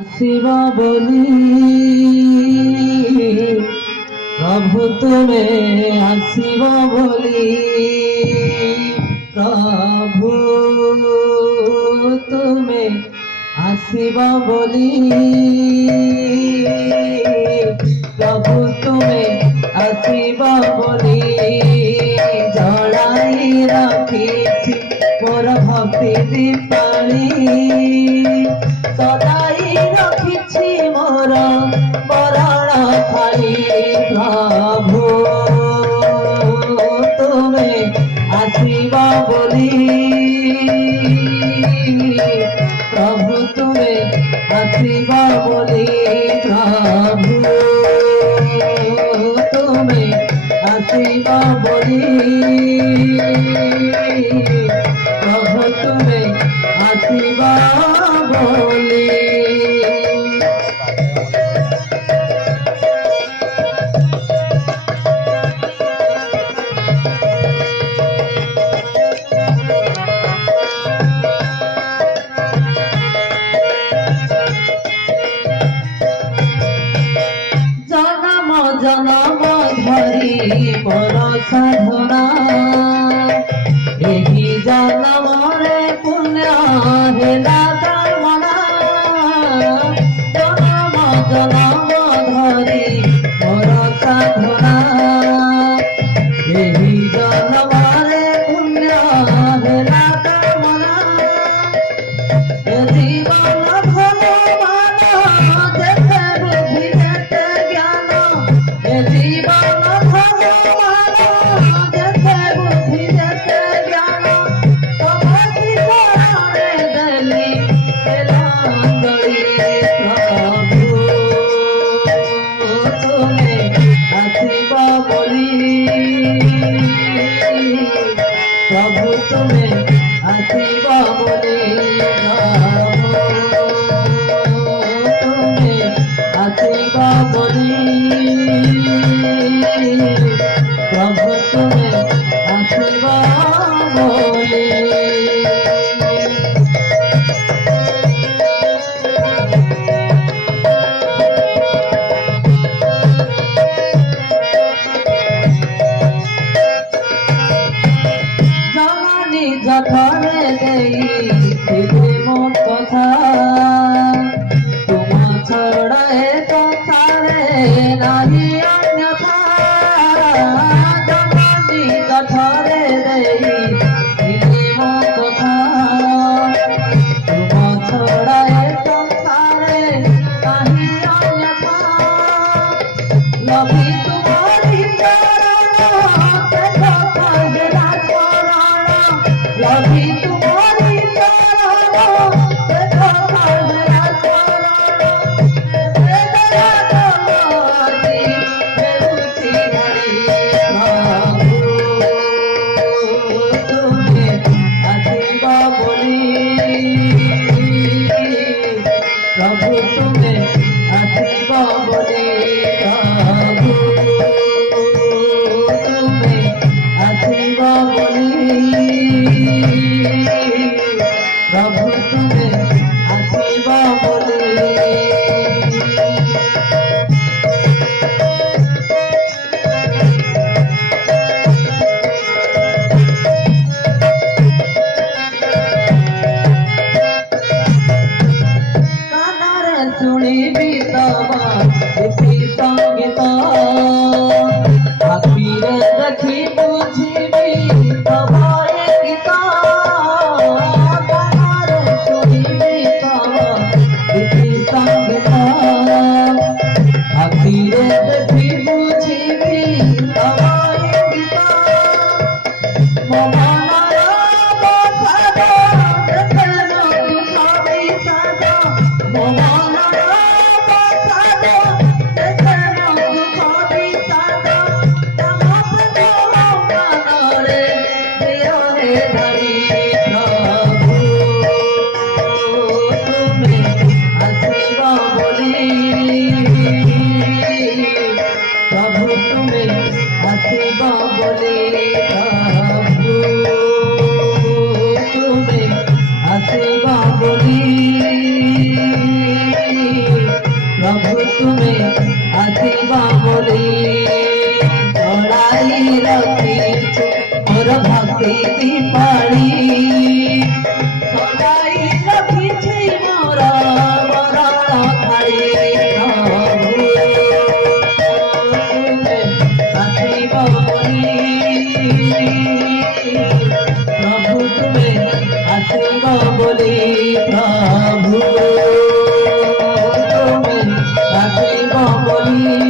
शिव बोली प्रभु तुम्हें आसिब बोली प्रभु तुम्हें आसिब बोली प्रभु तुम्हें आसिब बोली जड़ाई रखी मोर भक्ति दीपाली सदाई रखी मोर बरण थाली प्रभु तुम्हें आसिब बोली प्रभु तुम्हें आसिब बोली प्रभु तुम्हें आसिब बोली प्रभु तुम्हें आसिब बोली। जन्म धरी पर साधना एही जन्म रे पुण्य हेला कामना जन्म धरी पर साधना एही जन्म रे पुण्य हेला कामना जीवन भगवान जेते बुद्धि जेते ज्ञान जीवन भगवान जेते बुद्धि जेते ज्ञान तमसी शरणे देली लांगड़ी प्रभु तुम्हें आसिब बोली प्रभु तुम्हें आसिब बोली आसिब बोली प्रभु तुम्हें आसिब बोली। जननी जठरे देई मो कथा तुम छड़ाए कथारे नहीं अन्यथा जननी जठरे देई मो कथा तुम छड़ाए कथारे नहीं अन्यथा लभी तुम्हारी लभी तुम्हारी प्रभु तुम्हें आसिब बोली प्रभु तुम्हें आसिब बोली प्रभु तुम्हें आसिब बोली। शुणिबी तब संगीत आखिरे देखी बुझिबी तब गीत शुणिबी तब संगीत आखिरे देखी बुझिबी तब गीत प्रभु तुम्हें आसिब बोली प्रभु तुम्हें आसिब बोली। হাসিতে পারি সজাই রাখিছি মোরা বরণ খাড়ি প্রভু তুমি আসিব বলি প্রভু তুমি আসিব বলি প্রভু তুমি আসিব বলি